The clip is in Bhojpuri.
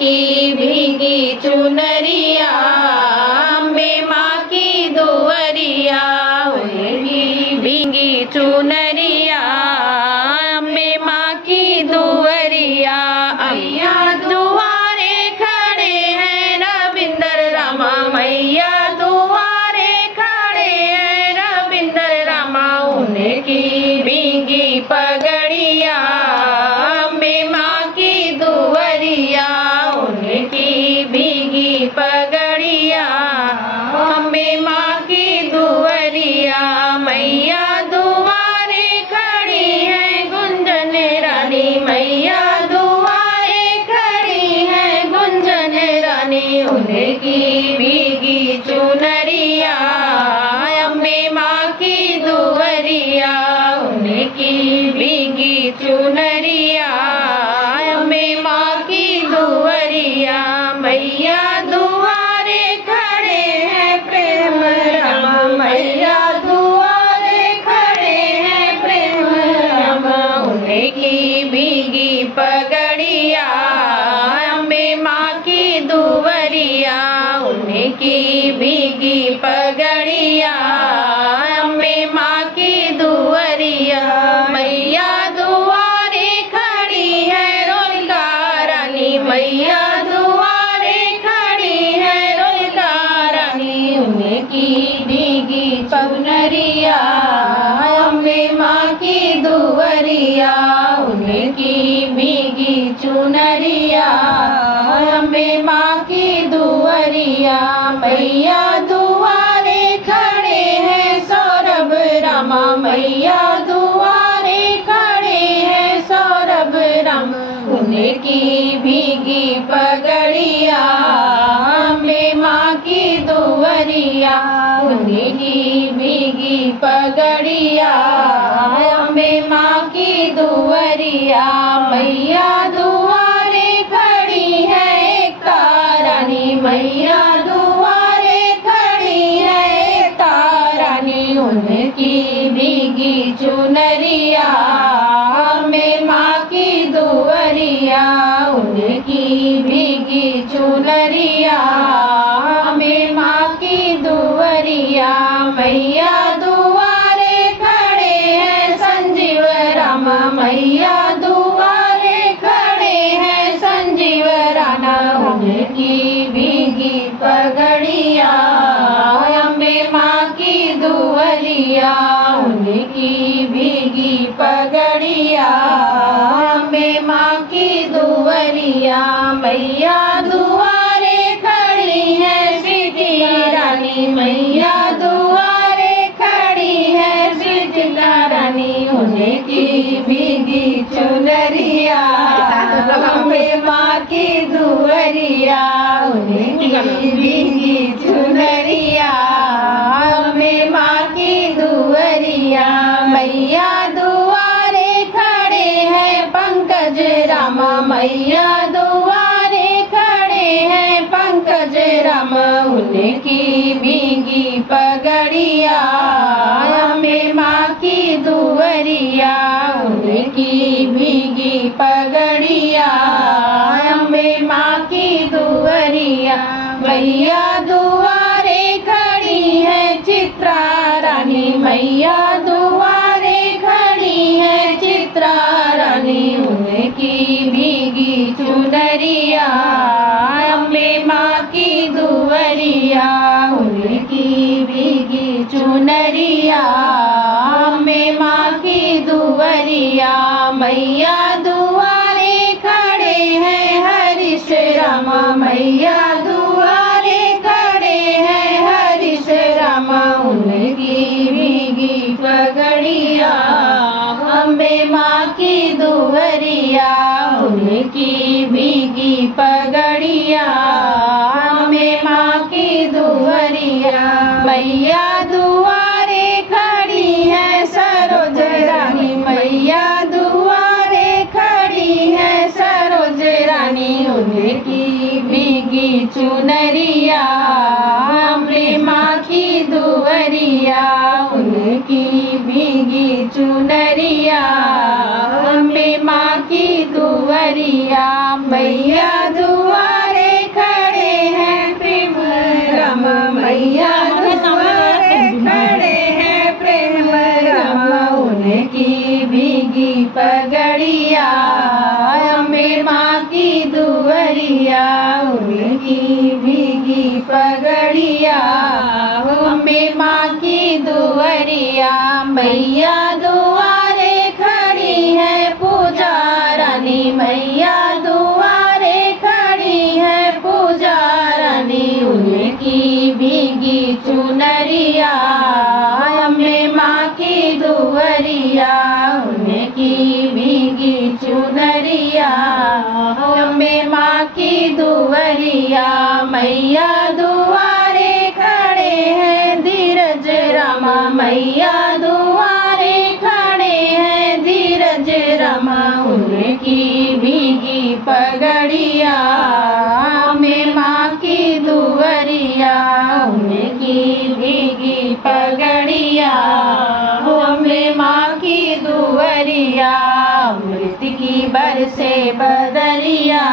की भीगी चुनरिया, अम्बे माँ की दुवरिया, उनकी भीगी चुनरिया, अम्बे माँ की दुवरिया। मैया दुआरे खड़े हैं रविंद्र रामा, मैया दुआरे खड़े हैं रविंद्र रामा, उनकी भीगी पगड़िया, अम्बे माँ की दुवरिया, उनकी भीगी पगड़िया, अम्बे माँ की दुवरिया। मैया दुआरे खड़ी है गुंजन रानी, मैया दुआरे खड़ी है गुंजन रानी, उनकी भीगी चुनरिया, अम्बे माँ की दुवरिया, उनकी भीगी चुनरिया, अम्बे माँ की दुवरिया। मैया दुआरे खड़े हैं प्रेम रामा, मैया दुआरे खड़े हैं प्रेम रामा, उनकी भीगी पगड़िया, अम्बे माँ की दुवरिया, उनकी भीगी पगड़िया, अम्बे माँ की दुवरिया। मैया दुआरे खड़ी है रोलका रानी, मैया दुआरे खड़ी है रोलका रानी, उनकी भीगी चुनरिया, अम्बे माँ की दुवरिया, उनकी भीगी चुनरिया, अम्बे माँ की दुवरिया। मैया दुआरे खड़े हैं सौरभ रामा, मैया दुआरे खड़े हैं सौरभ राम, उनकी भीगी पगड़िया, अम्बे माँ की दुवरिया, उनकी भीगी पगड़िया, अम्बे माँ की दुवरिया। मैया दुआरे खड़ी है एकता रानी, मैया दुआरे खड़ी है एकता रानी, उनकी भीगी चुनरिया, अम्बे माँ की दुवरिया, उनकी भीगी चुनरिया, अम्बे माँ की दुवरिया। मैया दुआरे खड़े हैं संजीव रामा, मैया दुआरे खड़े हैं संजीव राना, उनकी भीगी पगड़िया, अम्बे माँ की दुवरिया, उनकी भीगी पगड़िया, अम्बे माँ की दुवरिया। मैया दुआरे खड़ी है सीती रानी, मैया दुआरे खड़ी है सीता रानी, उनकी भीगी चुनरिया, अम्बे माँ की दुवरिया, उनकी भीगी चुनरिया, अम्बे माँ की दुवरिया। मैया दुआरे खड़े हैं पंकज रामा, मैया दुआरे खड़े हैं पंकज रामा, उनकी भीगी पगड़िया, अम्बे माँ की दुवरिया, उनकी भीगी पगड़िया, अम्बे माँ की दुवरिया। मैया दुआरे खड़ी है चित्रा रानी, मैया दुआरे खड़ी है चित्रा रानी, उनकी भीगी चुनरिया, अम्बे माँ की दुवरिया, उनकी भीगी चुनरिया, अम्बे माँ की दुवरिया। मैया दुआरे खड़े हैं हरीश रामा, मैया दुआरे खड़े हैं हरीश रामा, उनकी भीगी पगड़िया, अम्बे माँ की दुवरिया, उनकी भीगी पगड़िया, अम्बे माँ की दुवरिया। मैया दुआरे खड़ी है सरोज रानी, मैया दुआरे खड़ी है सरोज रानी, उनकी भीगी चुनरिया, अम्बे माँ की दुवरिया, उनकी भीगी चुनरिया, अम्बे माँ की दुवरिया। मैया दुआ दुवरिया मैया दुआरे खड़ी है पूजा रानी, मैया दुआरे खड़ी है पूजा रानी। उनकी भीगी चुनरिया अम्बे माँ की दुवरिया, उनकी भीगी चुनरिया अम्बे माँ की दुवरिया। मैया दुआरे खड़े हैं धीरज रामा, मैया दुआरे खड़े हैं धीरज रामा। उनकी भीगी पगड़िया अम्बे माँ की दुवरिया, उनकी भीगी पगड़िया अम्बे माँ की दुवरिया। अमृत की बरसे बदरिया